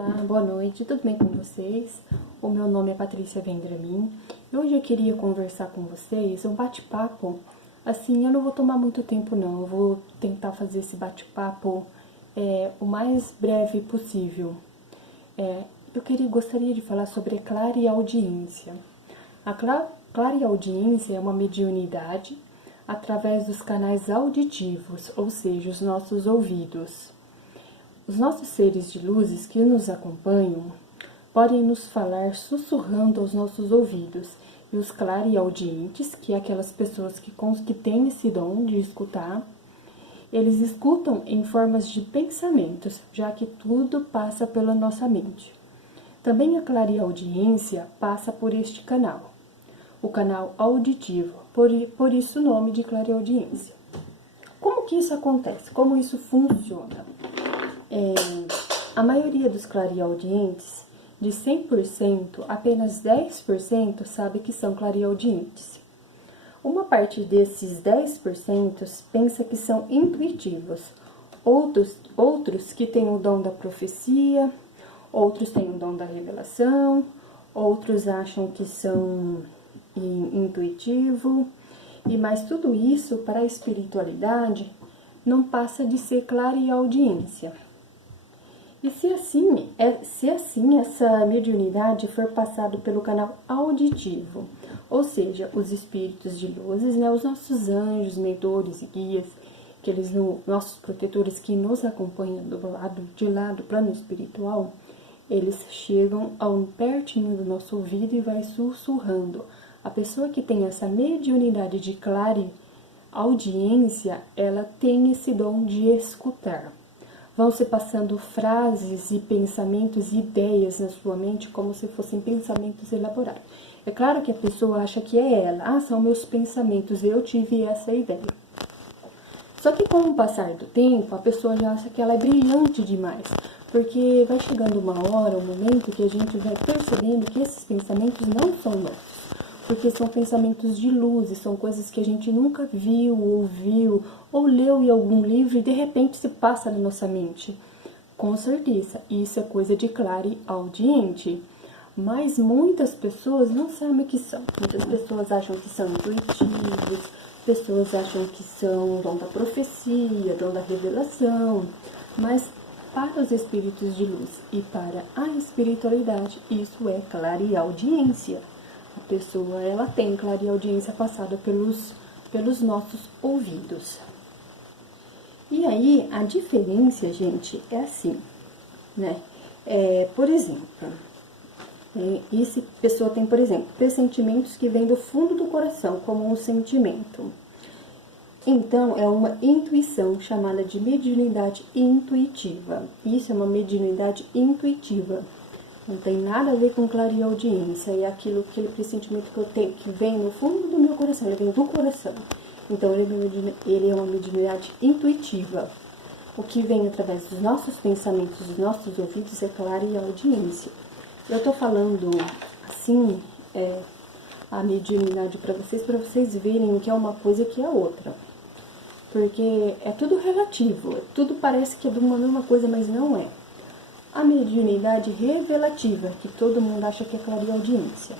Olá, boa noite, tudo bem com vocês? O meu nome é Patrícia Vendramin e hoje eu queria conversar com vocês um bate-papo. Assim, eu não vou tomar muito tempo não, eu vou tentar fazer esse bate-papo o mais breve possível. Gostaria de falar sobre a clareaudiência. A clareaudiência é uma mediunidade através dos canais auditivos, ou seja, os nossos ouvidos. Os nossos seres de luzes que nos acompanham podem nos falar sussurrando aos nossos ouvidos. E os clareaudientes, que é aquelas pessoas que têm esse dom de escutar, eles escutam em formas de pensamentos, já que tudo passa pela nossa mente. Também a clareaudiência passa por este canal, o canal auditivo, por isso o nome de clareaudiência. Como que isso acontece? Como isso funciona? A maioria dos clareaudientes, de 100%, apenas 10% sabe que são clareaudientes. Uma parte desses 10% pensa que são intuitivos, outros que têm o dom da profecia, outros têm o dom da revelação, outros acham que são intuitivo, mas tudo isso para a espiritualidade não passa de ser clareaudiência. E se assim essa mediunidade for passada pelo canal auditivo, ou seja, os espíritos de luzes, os nossos anjos, mentores e guias, nossos protetores que nos acompanham de lá do plano espiritual, eles chegam pertinho do nosso ouvido e vai sussurrando. A pessoa que tem essa mediunidade de clareaudiência, ela tem esse dom de escutar. Vão se passando frases e pensamentos e ideias na sua mente como se fossem pensamentos elaborados. É claro que a pessoa acha que é ela. São meus pensamentos, eu tive essa ideia. Só que com o passar do tempo, a pessoa já acha que ela é brilhante demais. Porque vai chegando uma hora, um momento que a gente vai percebendo que esses pensamentos não são nossos. Porque são pensamentos de luz, são coisas que a gente nunca viu, ouviu, ou leu em algum livro e de repente se passa na nossa mente. Com certeza, isso é coisa de clareaudiente. Mas muitas pessoas não sabem o que são. Muitas pessoas acham que são intuitivos, pessoas acham que são dom da profecia, dom da revelação. Mas para os espíritos de luz e para a espiritualidade, isso é clareaudiência. A pessoa, ela tem clareaudiência passada pelos nossos ouvidos. E aí, a diferença, gente, é assim, por exemplo, essa pessoa tem, por exemplo, pressentimentos que vêm do fundo do coração, como um sentimento. Então, é uma intuição chamada de mediunidade intuitiva. Isso é uma mediunidade intuitiva. Não tem nada a ver com clareaudiência, é aquele pressentimento que eu tenho, que vem no fundo do meu coração, ele vem do coração. Então, ele é uma mediunidade intuitiva. O que vem através dos nossos pensamentos, dos nossos ouvidos, é clareaudiência. Eu tô falando, assim, a mediunidade para vocês verem o que é uma coisa e o que é outra. Porque é tudo relativo, tudo parece que é de uma mesma coisa, mas não é. A mediunidade revelativa, que todo mundo acha que é clareaudiência,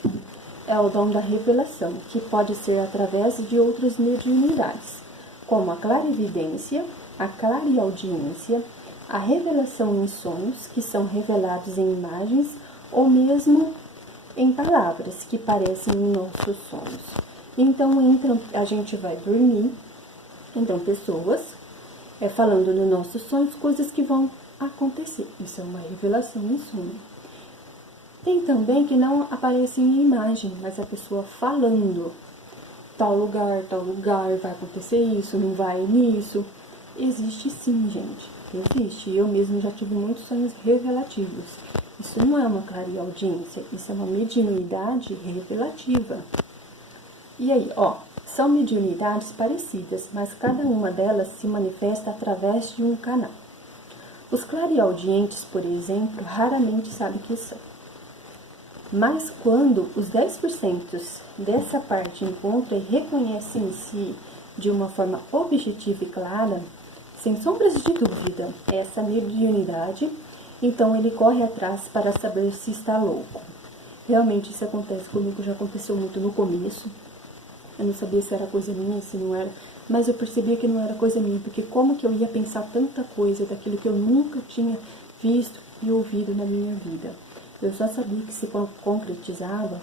é o dom da revelação, que pode ser através de outras mediunidades, como a clarividência, a clareaudiência, a revelação em sonhos, que são revelados em imagens, ou mesmo em palavras, que parecem em nossos sonhos. Então, a gente vai dormir, então pessoas falando nos nossos sonhos coisas que vão acontecer. Isso é uma revelação em sonho. Tem também que não aparecem em imagem, mas a pessoa falando tal lugar, vai acontecer isso, não vai nisso. Existe sim, gente. Existe. Eu mesmo já tive muitos sonhos revelativos. Isso não é uma clareaudiência, isso é uma mediunidade revelativa. E aí, são mediunidades parecidas, mas cada uma delas se manifesta através de um canal. Os clareaudientes, por exemplo, raramente sabem o que são. Mas quando os 10% dessa parte encontram e reconhecem em si de uma forma objetiva e clara, sem sombras de dúvida, essa mediunidade Então ele corre atrás para saber se está louco. Realmente isso acontece comigo, já aconteceu muito no começo. Eu não sabia se era coisa minha, se não era, mas eu percebia que não era coisa minha, porque como que eu ia pensar tanta coisa daquilo que eu nunca tinha visto e ouvido na minha vida? Eu só sabia que se concretizava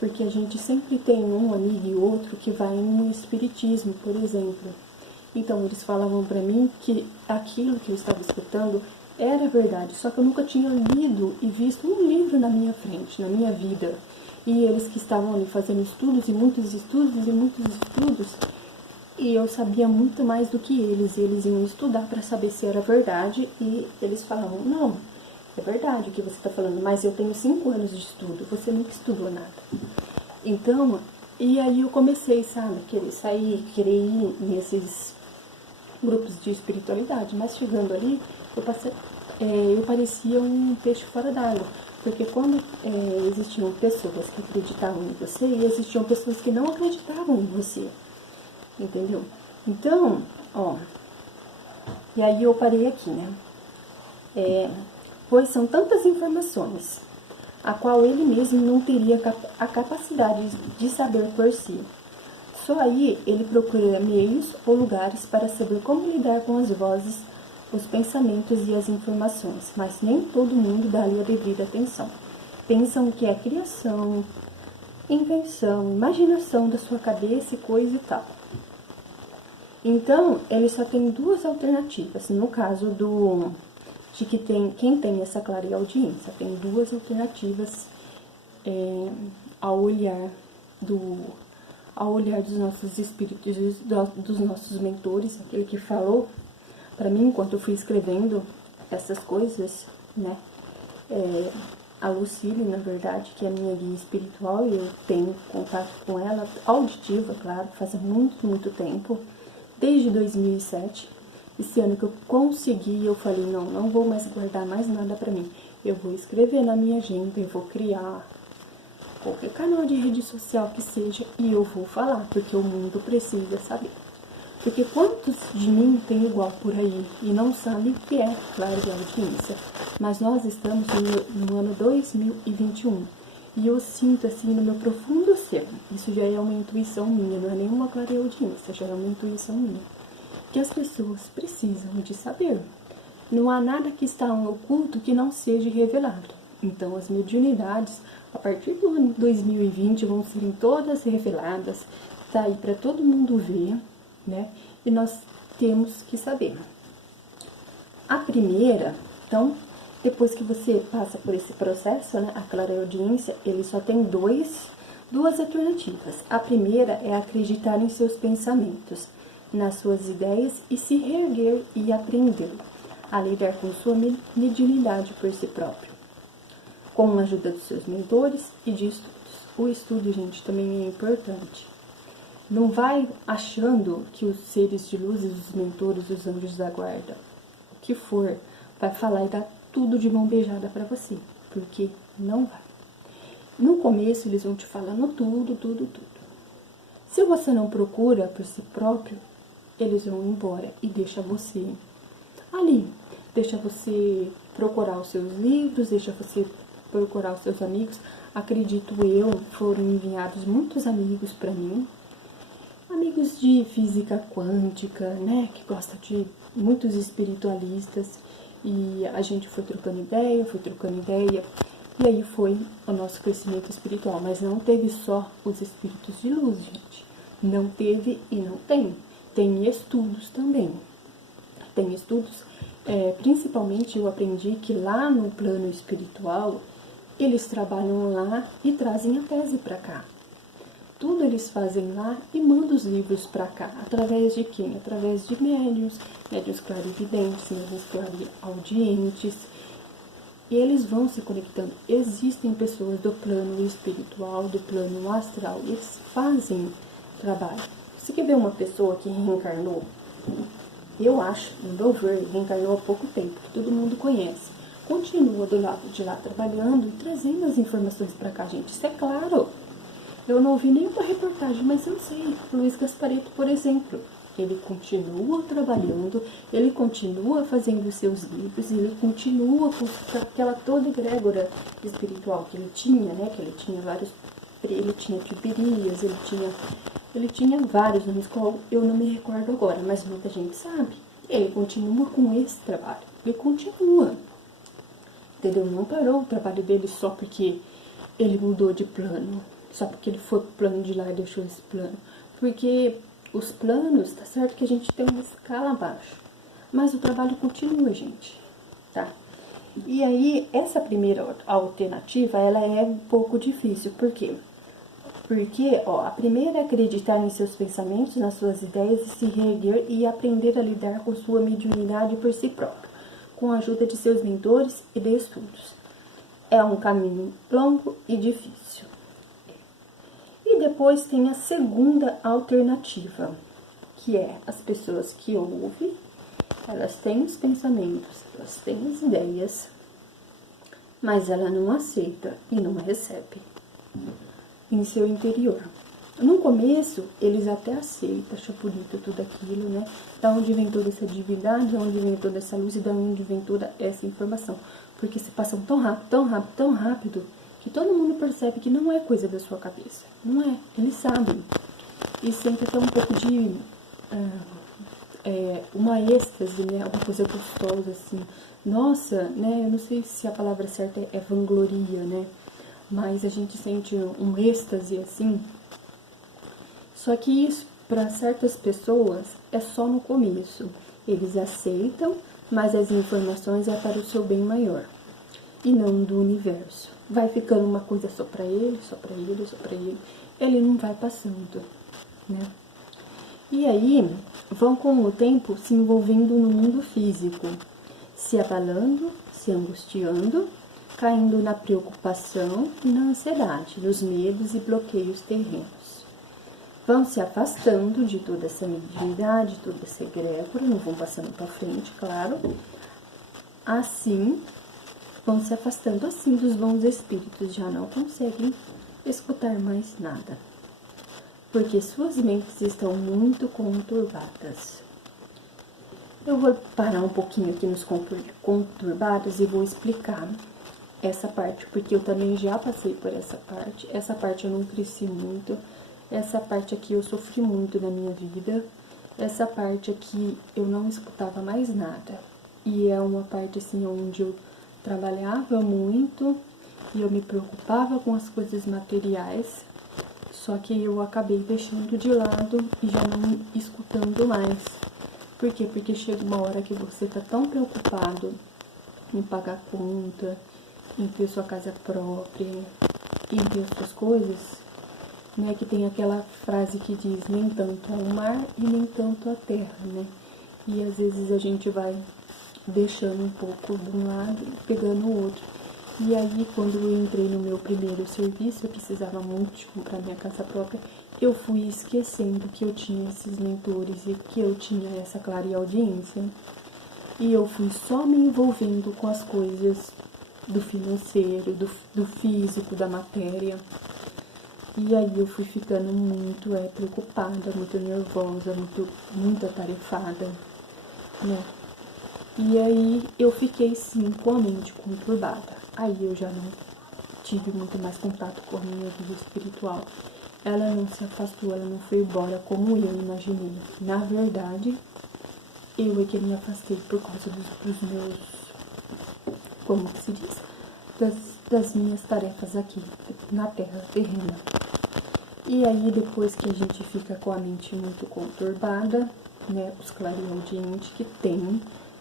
porque a gente sempre tem um amigo e outro que vai no espiritismo, por exemplo. Então eles falavam para mim que aquilo que eu estava escutando era verdade, só que eu nunca tinha lido e visto um livro na minha frente, na minha vida. E eles que estavam ali fazendo estudos e muitos estudos e muitos estudos, e eu sabia muito mais do que eles. E eles iam estudar para saber se era verdade, e eles falavam, não, é verdade o que você está falando, mas eu tenho 5 anos de estudo, você nunca estudou nada. Então, e aí eu comecei, sabe, querer sair, querer ir nesses grupos de espiritualidade, mas chegando ali, eu parecia um peixe fora d'água, porque quando existiam pessoas que acreditavam em você, e existiam pessoas que não acreditavam em você, entendeu? Então, ó, e aí eu parei aqui, né? Pois são tantas informações, a qual ele mesmo não teria a capacidade de saber por si. Só aí ele procura meios ou lugares para saber como lidar com as vozes, os pensamentos e as informações, mas nem todo mundo dá-lhe a devida atenção. Pensam que é criação, invenção, imaginação da sua cabeça e coisa e tal. Então, ele só tem 2 alternativas. No caso de que quem tem essa clareaudiência, tem 2 alternativas ao olhar dos nossos espíritos, dos nossos mentores, aquele que falou para mim enquanto eu fui escrevendo essas coisas, né? A Lucília, na verdade, que é a minha guia espiritual, e eu tenho contato com ela, auditiva, claro, faz muito, muito tempo, desde 2007. Esse ano que eu consegui, eu falei, não vou mais guardar mais nada pra mim. Eu vou escrever na minha agenda, eu vou criar qualquer canal de rede social que seja, e eu vou falar, porque o mundo precisa saber. Porque quantos de mim tem igual por aí e não sabem o que é clareaudiência? Mas nós estamos no ano 2021 e eu sinto assim no meu profundo ser, isso já é uma intuição minha, não é nenhuma clareaudiência, já é uma intuição minha, que as pessoas precisam de saber. Não há nada que está oculto que não seja revelado. Então as mediunidades, a partir do ano 2020, vão serem todas reveladas, tá aí para todo mundo ver, né? E nós temos que saber. A primeira, então, depois que você passa por esse processo, né, a clareaudiência, ele só tem duas alternativas. A primeira é acreditar em seus pensamentos, nas suas ideias e se reerguer e aprender a lidar com sua mediunidade por si próprio, com a ajuda dos seus mentores e de estudos. O estudo, gente, também é importante. Não vai achando que os seres de luz, os mentores, os anjos da guarda, o que for, vai falar e dar tudo de mão beijada para você, porque não vai. No começo eles vão te falando tudo. Se você não procura por si próprio, eles vão embora e deixa você ali, deixa você procurar os seus livros, deixa você procurar os seus amigos. Acredito eu, foram enviados muitos amigos para mim, amigos de física quântica, né, que gostam de muitos espiritualistas, e a gente foi trocando ideia, e aí foi o nosso crescimento espiritual. Mas não teve só os espíritos de luz, gente. Não teve e não tem. Tem estudos também. Tem estudos, principalmente eu aprendi que lá no plano espiritual, eles trabalham lá e trazem a tese para cá. Tudo eles fazem lá e mandam os livros para cá. Através de quem? Através de médiuns clarividentes, médiuns clareaudientes. E eles vão se conectando. Existem pessoas do plano espiritual, do plano astral, e eles fazem trabalho. Você quer ver uma pessoa que reencarnou? Eu acho, no meu ver, reencarnou há pouco tempo, que todo mundo conhece. Continua do lado de lá trabalhando e trazendo as informações para cá, gente. Isso é claro. Eu não ouvi nenhuma reportagem, mas eu sei. Luiz Gasparetto, por exemplo. Ele continua trabalhando, ele continua fazendo os seus livros, ele continua com aquela toda egrégora espiritual que ele tinha, né? Que ele tinha vários, ele tinha Tiberias, ele tinha vários nomes, qual eu não me recordo agora, mas muita gente sabe. Ele continua com esse trabalho, ele continua, entendeu? Não parou o trabalho dele só porque ele mudou de plano, só porque ele foi pro plano de lá e deixou esse plano, porque os planos, tá certo que a gente tem uma escala abaixo, mas o trabalho continua, gente, tá? E aí, essa primeira alternativa, ela é um pouco difícil, por quê? Porque, ó, a primeira é acreditar em seus pensamentos, nas suas ideias, e se reerguer e aprender a lidar com sua mediunidade por si próprio, com a ajuda de seus mentores e de estudos. É um caminho longo e difícil. E depois tem a segunda alternativa, que é as pessoas que ouvem, elas têm os pensamentos, elas têm as ideias, mas ela não aceita e não recebe em seu interior. No começo, eles até aceitam, acham bonito tudo aquilo, né? Da onde vem toda essa divindade, da onde vem toda essa luz e da onde vem toda essa informação. Porque se passam tão rápido, tão rápido, tão rápido, que todo mundo percebe que não é coisa da sua cabeça. Não é, eles sabem. E sente até um pouco de uma êxtase, né? Uma coisa gostosa, assim. Nossa, né? Eu não sei se a palavra certa é vangloria, né? Mas a gente sente um êxtase, assim. Só que isso, para certas pessoas, é só no começo. Eles aceitam, mas as informações é para o seu bem maior. E não do universo. Vai ficando uma coisa só para ele, só para ele, só para ele. Ele não vai passando, né? E aí, vão com o tempo se envolvendo no mundo físico, se abalando, se angustiando, caindo na preocupação e na ansiedade, nos medos e bloqueios terrenos. Vão se afastando de toda essa mediunidade, toda essa egrégora, não vão passando para frente, claro. Assim, vão se afastando assim dos bons espíritos, já não conseguem escutar mais nada, porque suas mentes estão muito conturbadas. Eu vou parar um pouquinho aqui nos conturbados e vou explicar essa parte, porque eu também já passei por essa parte. Essa parte eu não cresci muito, essa parte aqui eu sofri muito na minha vida, essa parte aqui eu não escutava mais nada. E é uma parte assim onde eu trabalhava muito e eu me preocupava com as coisas materiais, só que eu acabei deixando de lado e já não escutando mais. Por quê? Porque chega uma hora que você tá tão preocupado em pagar conta, em ter sua casa própria, em ter suas coisas, né? Que tem aquela frase que diz, nem tanto ao mar e nem tanto à terra, né? E às vezes a gente vai deixando um pouco de um lado e pegando o outro. E aí, quando eu entrei no meu primeiro serviço, eu precisava muito de comprar minha casa própria, eu fui esquecendo que eu tinha esses mentores e que eu tinha essa clareaudiência. E eu fui só me envolvendo com as coisas do financeiro, do físico, da matéria. E aí eu fui ficando muito preocupada, muito nervosa, muito atarefada, né? E aí eu fiquei sim com a mente conturbada. Aí eu já não tive muito mais contato com a minha vida espiritual. Ela não se afastou, ela não foi embora como eu imaginei. Na verdade, eu é que me afastei por causa dos meus, como que se diz? Das minhas tarefas aqui, na terra terrena. E aí, depois que a gente fica com a mente muito conturbada, né, os clareaudientes que tem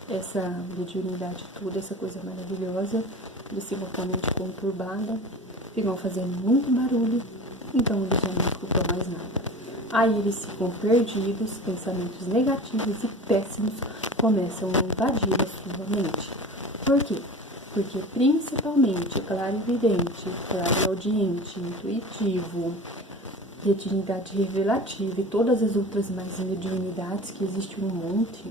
essa mediunidade toda, essa coisa maravilhosa, eles ficam com a mente conturbada, ficam fazendo muito barulho, então eles já não escutam mais nada. Aí eles ficam perdidos, pensamentos negativos e péssimos começam a invadir a sua mente. Por quê? Porque principalmente clarividente, clareaudiente, intuitivo, mediunidade revelativa e todas as outras mais mediunidades que existem um monte.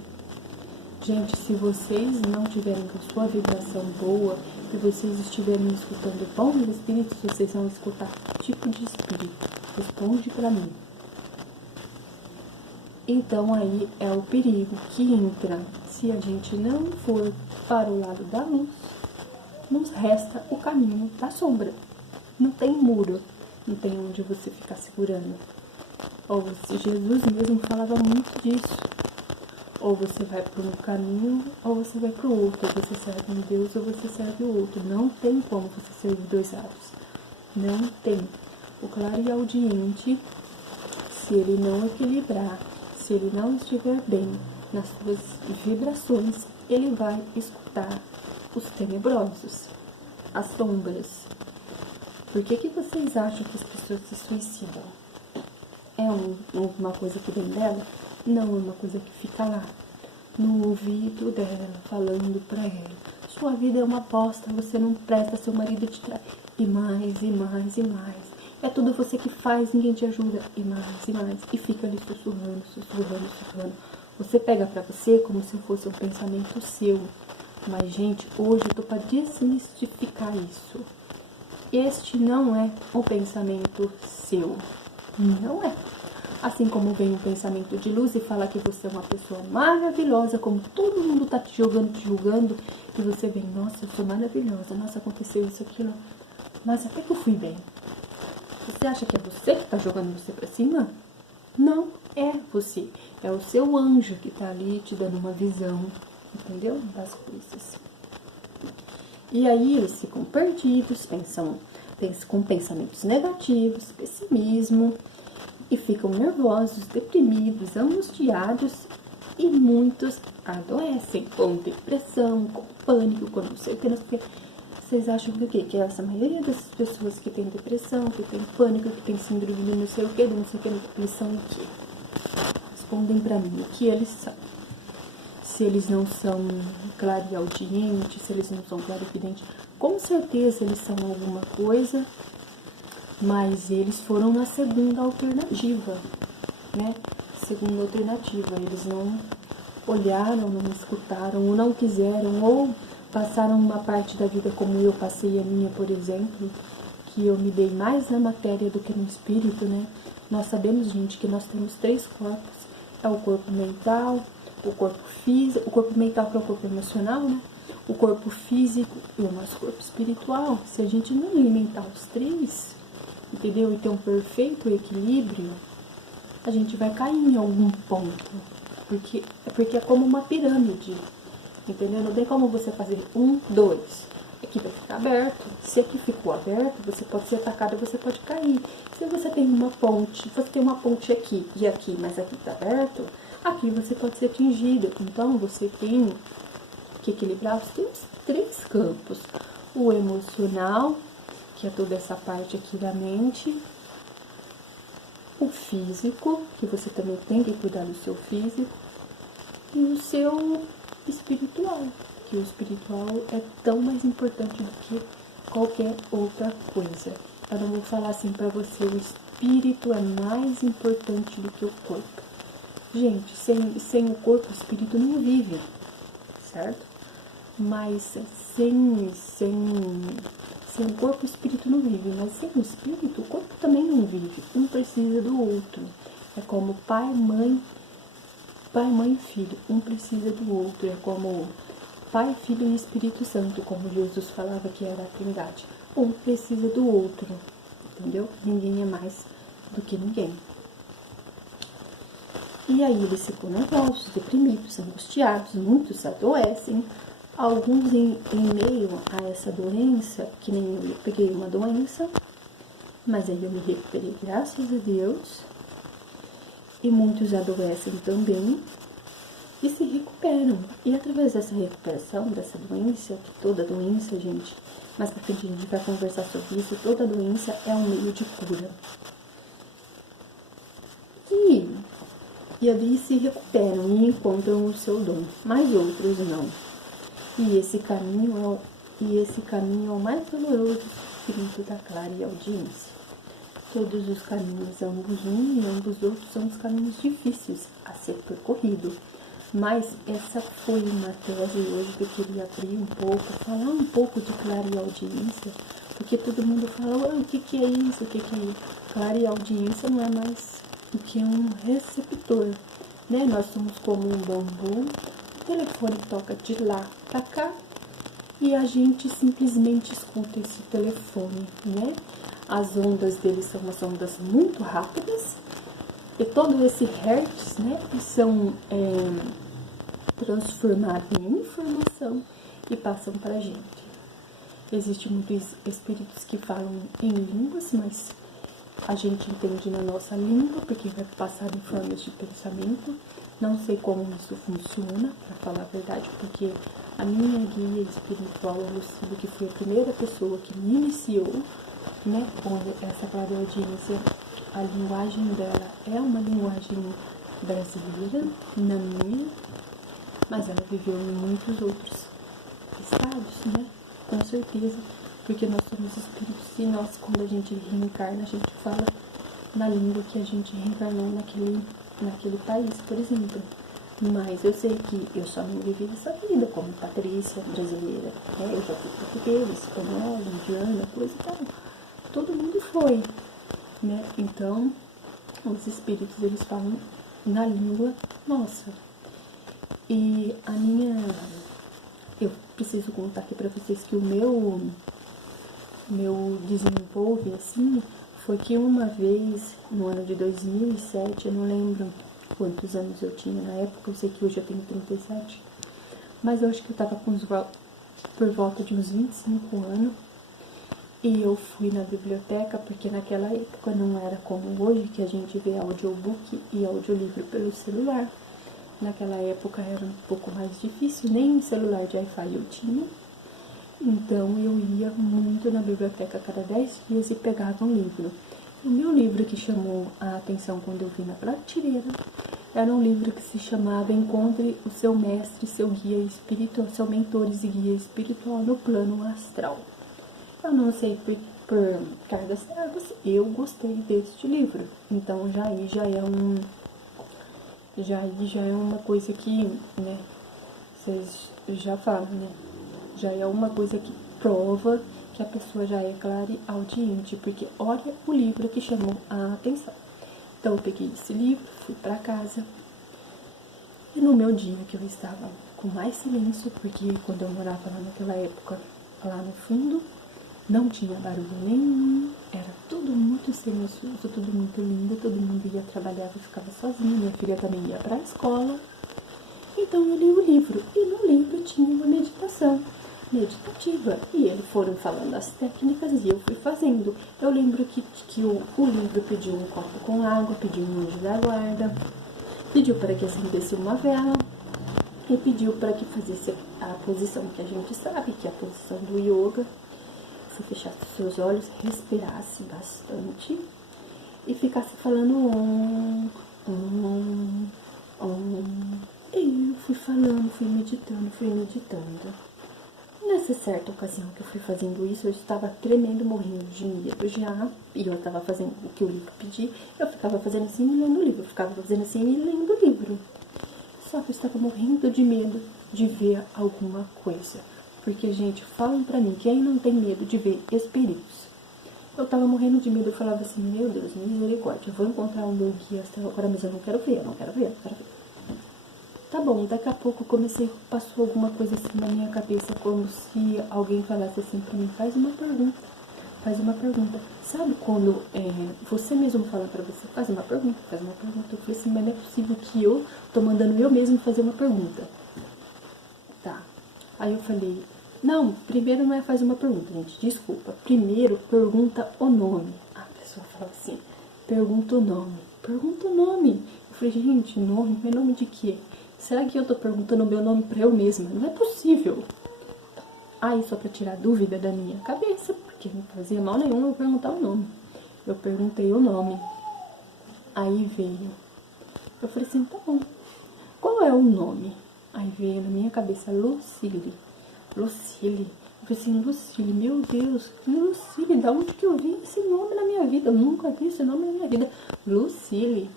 Gente, se vocês não tiverem com sua vibração boa e vocês estiverem escutando bons espíritos, vocês vão escutar que tipo de espírito? Responde pra mim. Então aí é o perigo que entra. Se a gente não for para o lado da luz, nos resta o caminho da sombra. Não tem muro, não tem onde você ficar segurando. Ou Jesus mesmo falava muito disso. Ou você vai para um caminho, ou você vai para o outro. Ou você serve um Deus, ou você serve o outro. Não tem como você servir dois lados. Não tem. O clareaudiente, se ele não equilibrar, se ele não estiver bem nas suas vibrações, ele vai escutar os tenebrosos, as sombras. Por que vocês acham que as pessoas se suicidam? É uma coisa que vem dela? Não, é uma coisa que fica lá, no ouvido dela, falando pra ela: sua vida é uma bosta, você não presta, seu marido te trai. E mais, e mais, e mais. É tudo você que faz, ninguém te ajuda. E mais, e mais. E fica ali sussurrando, sussurrando, sussurrando. Você pega pra você como se fosse um pensamento seu. Mas, gente, hoje eu tô pra desmistificar isso. Este não é um pensamento seu. Não é. Assim como vem um pensamento de luz e fala que você é uma pessoa maravilhosa, como todo mundo tá te julgando, e você vem: nossa, eu sou maravilhosa, nossa, aconteceu isso, aquilo, mas até que eu fui bem. Você acha que é você que tá jogando você pra cima? Não é você. É o seu anjo que tá ali te dando uma visão, entendeu? Das coisas. E aí eles ficam perdidos, pensam com pensamentos negativos, pessimismo, e ficam nervosos, deprimidos, angustiados, e muitos adoecem com depressão, com pânico, com não sei o que, não sei o que. Vocês acham que o quê? Que essa maioria das pessoas que tem depressão, que tem pânico, que tem síndrome de não sei o que, eles são o quê? Respondem pra mim o que eles são. Se eles não são clareaudientes, se eles não são clarividentes, com certeza eles são alguma coisa, mas eles foram na segunda alternativa, né? Segunda alternativa, eles não olharam, não escutaram, ou não quiseram, ou passaram uma parte da vida como eu passei a minha, por exemplo, que eu me dei mais na matéria do que no espírito, né? Nós sabemos, gente, que nós temos 3 corpos. É o corpo mental, o corpo físico, o corpo mental que é o corpo emocional, né? O corpo físico e o nosso corpo espiritual. Se a gente não alimentar os 3, entendeu? E ter um perfeito equilíbrio, a gente vai cair em algum ponto. Porque é como uma pirâmide, entendeu? Não tem como você fazer 1, 2. Aqui vai ficar aberto. Se aqui ficou aberto, você pode ser atacado e você pode cair. Se você tem uma ponte, você tem uma ponte aqui e aqui, mas aqui está aberto, aqui você pode ser atingido. Então, você tem que equilibrar os 3 campos. O emocional, que é toda essa parte aqui da mente. O físico, que você também tem que cuidar do seu físico. E o seu espiritual, que o espiritual é tão mais importante do que qualquer outra coisa. Eu não vou falar assim pra você: o espírito é mais importante do que o corpo. Gente, sem o corpo, o espírito não vive, certo? Mas sem o corpo, o espírito não vive. Mas sem o espírito, o corpo também não vive. Um precisa do outro. É como pai, mãe e filho. Um precisa do outro. É como Pai, Filho e Espírito Santo, como Jesus falava que era a Trindade. Um precisa do outro, entendeu? Ninguém é mais do que ninguém. E aí eles ficam nervosos, deprimidos, angustiados, muitos adoecem. Alguns em meio a essa doença, que nem eu peguei uma doença, mas aí eu me recuperei, graças a Deus. E muitos adoecem também e se recuperam. E através dessa recuperação, dessa doença, que toda doença, gente, mais pra frente a gente vai conversar sobre isso, toda doença é um meio de cura. E ali se recuperam e encontram o seu dom, mas outros não. E esse caminho é o mais doloroso espírito da clareaudiência. Todos os caminhos, ambos um e ambos outros, são os caminhos difíceis a ser percorrido. Mas essa foi uma tese hoje que eu queria abrir um pouco, falar um pouco de clareaudiência, porque todo mundo fala: o que é isso, o que é isso? Clareaudiência não é mais do que um receptor. né? Nós somos como um bambu, o telefone toca de lá pra cá e a gente simplesmente escuta esse telefone, né? As ondas dele são umas ondas muito rápidas e todo esse hertz, né? São transformados em informação e passam pra gente. Existem muitos espíritos que falam em línguas, mas a gente entende na nossa língua, porque vai passar em formas de pensamento. Não sei como isso funciona, para falar a verdade, porque a minha guia espiritual, a Lucília, que foi a primeira pessoa que me iniciou, né, com essa clareaudiência, a linguagem dela é uma linguagem brasileira, na minha, mas ela viveu em muitos outros estados, né? Com certeza, porque nós somos espíritos e nós, quando a gente reencarna, a gente fala na língua que a gente reencarnou naquele país, por exemplo. Mas eu sei que eu só não vivi essa vida como Patrícia brasileira, né? Eu já fui portuguesa, espanhola, indiana, coisa e tal. Todo mundo foi, né? Então, os espíritos, eles falam na língua nossa. E eu preciso contar aqui pra vocês que o meu desenvolve, assim, foi que uma vez, no ano de 2007, eu não lembro quantos anos eu tinha na época, eu sei que hoje eu tenho 37, mas eu acho que eu tava por volta de uns 25 anos, e eu fui na biblioteca, porque naquela época não era como hoje, que a gente vê audiobook e audiolivro pelo celular. Naquela época era um pouco mais difícil, nem celular de Wi-Fi eu tinha. Então eu ia muito na biblioteca a cada 10 dias e pegava um livro. O meu livro que chamou a atenção quando eu vi na prateleira era um livro que se chamava Encontre o seu mestre, seu guia espiritual, seu mentor e guia espiritual no plano astral. Eu não sei por cargas d'água, eu gostei deste livro. Então já é uma coisa que, né, vocês já falam, né, já é uma coisa que prova que a pessoa já é clareaudiente, porque olha o livro que chamou a atenção. Então eu peguei esse livro, fui pra casa, e no meu dia que eu estava com mais silêncio, porque quando eu morava lá naquela época, lá no fundo, não tinha barulho nenhum, era tudo muito silencioso, tudo muito lindo, todo mundo ia trabalhar e ficava sozinha, minha filha também ia para a escola. Então eu li o livro, e no livro tinha uma meditação meditativa, e eles foram falando as técnicas e eu fui fazendo. Eu lembro que o livro pediu um copo com água, pediu um anjo da guarda, pediu para que acendesse uma vela, e pediu para que fizesse a posição que a gente sabe, que é a posição do yoga. Você fechasse seus olhos, respirasse bastante e ficasse falando E eu fui falando, fui meditando. Nessa certa ocasião que eu fui fazendo isso, eu estava tremendo, morrendo de medo já, e eu estava fazendo o que o livro pedia, eu ficava fazendo assim e lendo o livro, eu ficava fazendo assim e lendo o livro. Só que eu estava morrendo de medo de ver alguma coisa. Porque, gente, falam pra mim, quem não tem medo de ver espíritos? Eu tava morrendo de medo, eu falava assim, meu Deus, misericórdia, eu vou encontrar o meu guia astral agora, mas eu não quero ver. Tá bom, daqui a pouco passou alguma coisa assim na minha cabeça, como se alguém falasse assim pra mim, faz uma pergunta. Sabe quando você mesmo fala pra você, faz uma pergunta. Eu falei assim, mas não é possível que eu tô mandando eu mesmo fazer uma pergunta. Tá. Aí eu falei, não, primeiro não é fazer uma pergunta, gente, desculpa. Primeiro, pergunta o nome. A pessoa fala assim, pergunta o nome. Eu falei, gente, nome? Meu nome de quê? Será que eu tô perguntando o meu nome pra eu mesma? Não é possível. Aí, só pra tirar dúvida da minha cabeça, porque não fazia mal nenhum eu perguntar o nome. Eu perguntei o nome. Aí veio. Eu falei assim, tá bom. Qual é o nome? Aí veio na minha cabeça, Lucília. Eu falei assim, Lucília, meu Deus, Lucília, da onde que eu vi esse nome na minha vida? Eu nunca vi esse nome na minha vida. Lucília.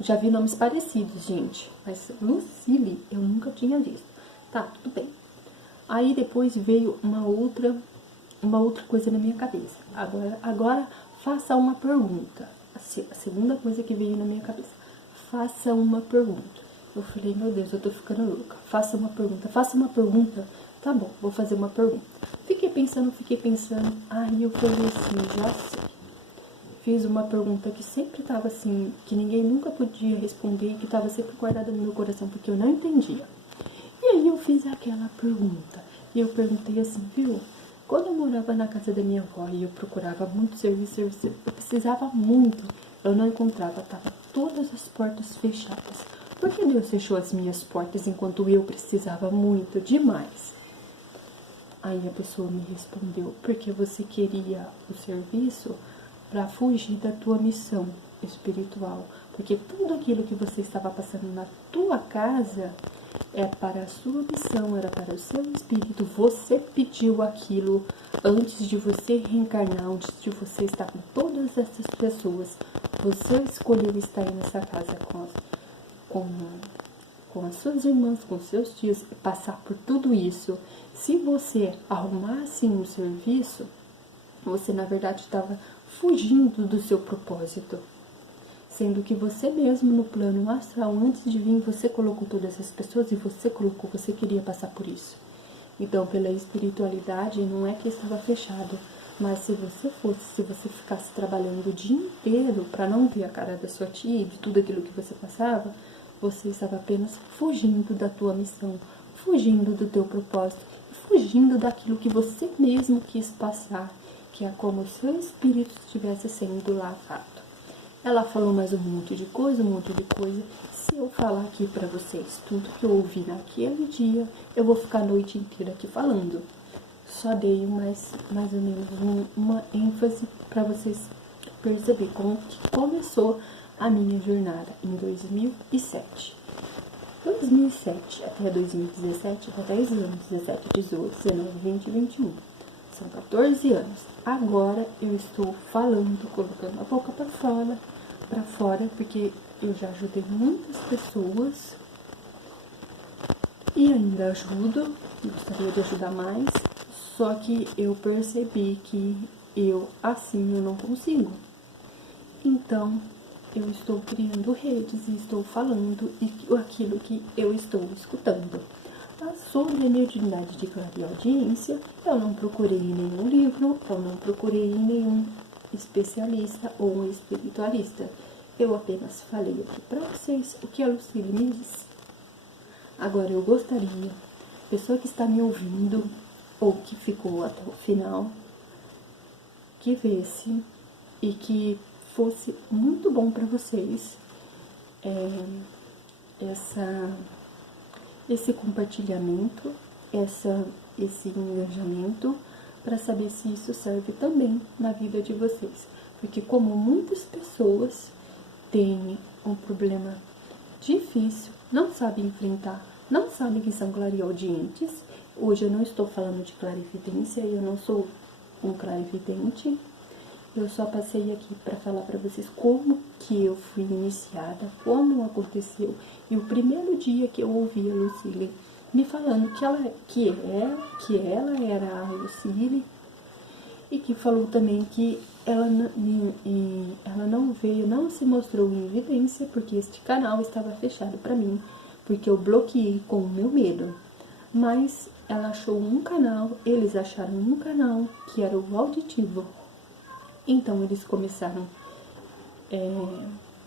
Já vi nomes parecidos, gente, mas Lucília eu nunca tinha visto. Tá, tudo bem. Aí depois veio uma outra coisa na minha cabeça. Agora faça uma pergunta. A segunda coisa que veio na minha cabeça. faça uma pergunta. Eu falei, meu Deus, eu tô ficando louca. Faça uma pergunta, faça uma pergunta. Tá bom, vou fazer uma pergunta. Fiquei pensando. Aí eu falei assim, já sei. Fiz uma pergunta que sempre tava assim, que ninguém nunca podia responder e que tava sempre guardada no meu coração, porque eu não entendia. E aí eu fiz aquela pergunta. E eu perguntei assim, viu? Quando eu morava na casa da minha avó e eu procurava muito serviço, eu precisava muito, eu não encontrava, tava todas as portas fechadas. Por que Deus fechou as minhas portas enquanto eu precisava muito demais? Aí a pessoa me respondeu, porque você queria o serviço para fugir da tua missão espiritual. Porque tudo aquilo que você estava passando na tua casa é para a sua missão, era para o seu espírito. Você pediu aquilo antes de você reencarnar, antes de você estar com todas essas pessoas. Você escolheu estar aí nessa casa com as suas irmãs, com seus tios, e passar por tudo isso. Se você arrumasse um serviço, você na verdade estava fugindo do seu propósito. Sendo que você mesmo no plano astral, antes de vir, você colocou todas as pessoas e você queria passar por isso. Então, pela espiritualidade, não é que estava fechado, mas se você ficasse trabalhando o dia inteiro para não ver a cara da sua tia e de tudo aquilo que você passava, você estava apenas fugindo da tua missão, fugindo do teu propósito, fugindo daquilo que você mesmo quis passar, que é como o seu espírito estivesse sendo lavado. Ela falou mais um monte de coisa. Se eu falar aqui pra vocês tudo que eu ouvi naquele dia, eu vou ficar a noite inteira aqui falando. Só dei mais ou menos uma ênfase pra vocês perceberem como que começou a minha jornada em 2007. 2007 até 2017, dá 10 anos, 17, 18, 19, 20 e 21. São 14 anos. Agora eu estou falando, colocando a boca para fora, porque eu já ajudei muitas pessoas e ainda ajudo, eu gostaria de ajudar mais, só que eu percebi que eu não consigo. Então, eu estou criando redes e estou falando aquilo que eu estou escutando. Sobre a mediunidade de clareaudiência, eu não procurei em nenhum livro, eu não procurei em nenhum especialista ou um espiritualista. Eu apenas falei aqui para vocês o que a Lucília me disse. Agora eu gostaria, pessoa que está me ouvindo ou que ficou até o final, que visse e que fosse muito bom para vocês esse compartilhamento, esse engajamento, para saber se isso serve também na vida de vocês. Porque como muitas pessoas têm um problema difícil, não sabem enfrentar, não sabem que são clareaudientes. Hoje eu não estou falando de clarividência, eu não sou um clarividente. Eu só passei aqui para falar para vocês como que eu fui iniciada, como aconteceu. E o primeiro dia que eu ouvi a Lucília me falando que ela era a Lucília, e que falou também que ela não veio, não se mostrou em evidência, porque este canal estava fechado para mim, porque eu bloqueei com o meu medo. Mas ela achou um canal, eles acharam um canal que era o auditivo. Então, eles começaram,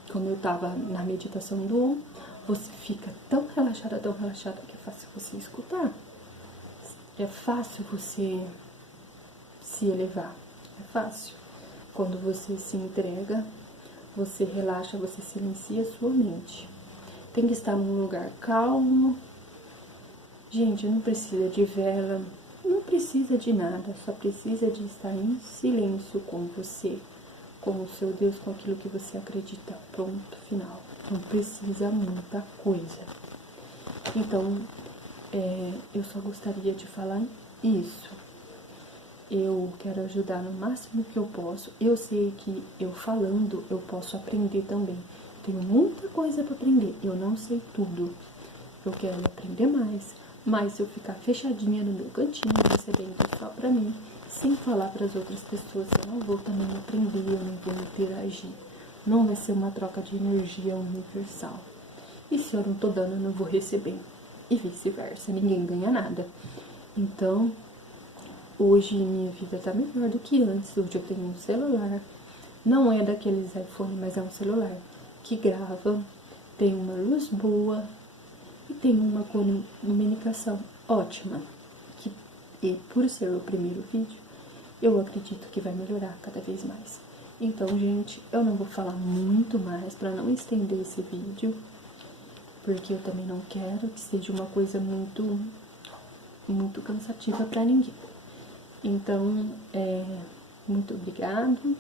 como eu estava na meditação do Om, você fica tão relaxada, que é fácil você escutar. É fácil você se elevar, é fácil. Quando você se entrega, você relaxa, você silencia a sua mente. Tem que estar num lugar calmo. Gente, não precisa de vela, não precisa de nada, só precisa de estar em silêncio com você, com o seu Deus, com aquilo que você acredita. Pronto, final. Não precisa muita coisa. Então, eu só gostaria de falar isso. Eu quero ajudar no máximo que eu posso. Eu sei que eu falando, eu posso aprender também. Tenho muita coisa para aprender. Eu não sei tudo. Eu quero aprender mais. Mas se eu ficar fechadinha no meu cantinho, recebendo só pra mim, sem falar para as outras pessoas, eu não vou também aprender, eu não vou interagir. Não vai ser uma troca de energia universal. E se eu não tô dando, eu não vou receber. E vice-versa, ninguém ganha nada. Então, hoje minha vida tá melhor do que antes. Hoje eu tenho um celular. Não é daqueles iPhone, mas é um celular que grava, tem uma luz boa e tem uma comunicação ótima. E por ser o primeiro vídeo, eu acredito que vai melhorar cada vez mais. Então, gente, eu não vou falar muito mais para não estender esse vídeo, porque eu também não quero que seja uma coisa muito cansativa para ninguém. Então, muito obrigado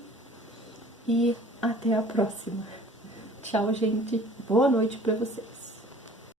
e até a próxima. Tchau, gente. Boa noite para vocês.